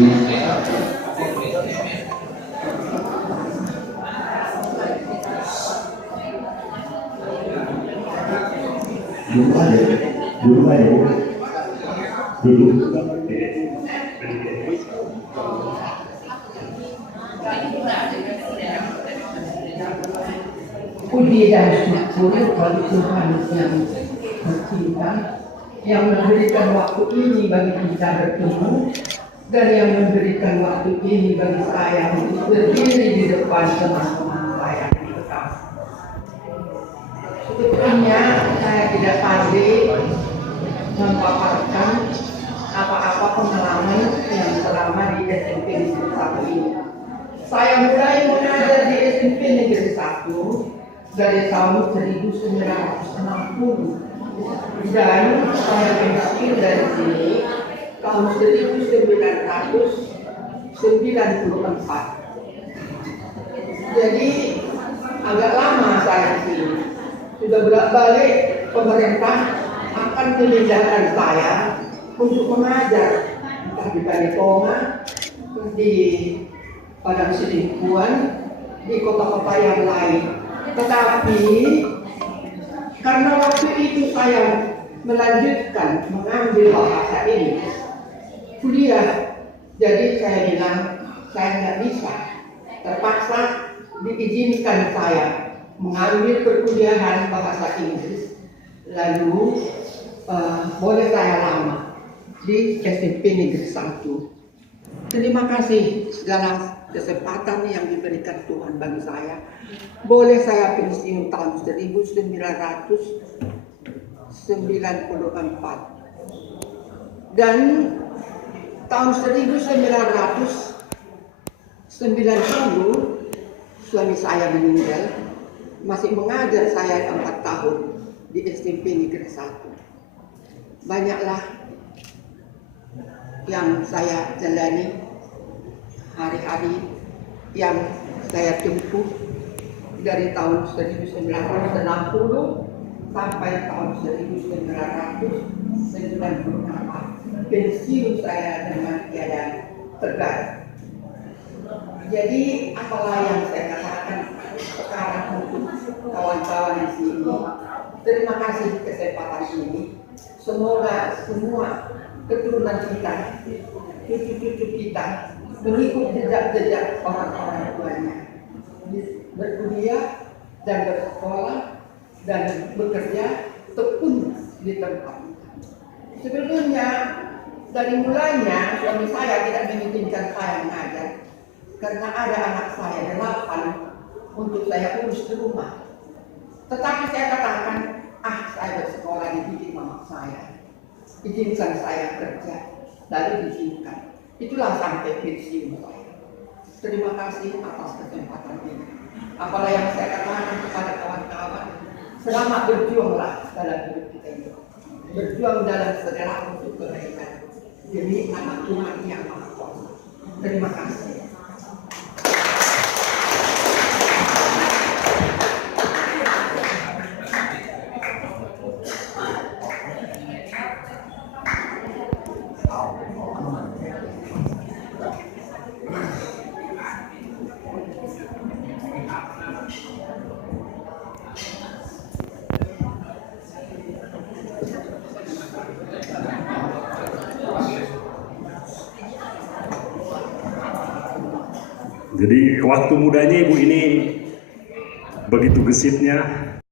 Puji dan syukur bagi Tuhan yang bercinta, yang memberikan waktu ini bagi kita bertemu, dan yang memberikan waktu ini bagi saya untuk berdiri di depan teman-teman saya di Bekasi. Sebetulnya saya tidak pandai memaparkan apa-apa pengalaman yang selama di SMP Negeri 1 ini. Saya mulai mengajar di SMP Negeri 1 dari tahun 1960 dan saya pensiun dari sini tahun 1994. Jadi agak lama saya di sini. Sudah bolak-balik pemerintah akan memindahkan saya untuk mengajar entah di Balitonga, di Padang Sidimpuan, di kota-kota yang lain. Tetapi karena waktu itu saya melanjutkan mengambil bahasa ini kuliah, jadi saya bilang saya tidak bisa, terpaksa diizinkan saya mengambil perkuliahan bahasa Inggris, lalu boleh saya lama di SMP Negeri 1. Terima kasih segala kesempatan yang diberikan Tuhan bagi saya. Boleh saya pensiun tahun 1994 dan tahun 1990 suami saya meninggal. Masih mengajar saya 4 tahun di SMP Negeri 1. Banyaklah yang saya jalani, hari-hari yang saya tempuh dari tahun 1960 sampai tahun 1994. Pensiun saya dengan keadaan tegar. Jadi apalah yang saya katakan sekarang untuk kawan-kawan di sini. Terima kasih kesempatan ini. Semoga semua keturunan kita, cucu-cucu kita mengikut jejak-jejak orang-orang tuanya, berkuliah dan bersekolah dan bekerja tekun di tempat. Sebelumnya dari mulanya suami saya tidak mengizinkan saya mengajar karena ada anak saya 8 untuk saya urus di rumah. Tetapi saya katakan, saya bersekolah dididik mama saya, izinkan saya kerja, lalu diizinkan. Itulah sampai pensiun saya. Terima kasih atas kesempatan ini. Apalah yang saya katakan kepada kawan-kawan, selamat berjuanglah dalam hidup kita ini. Berjuang dalam segala untuk kebaikan demi anak Tuhan yang Maha Kuasa. Terima kasih. Jadi waktu mudanya ibu ini begitu gesitnya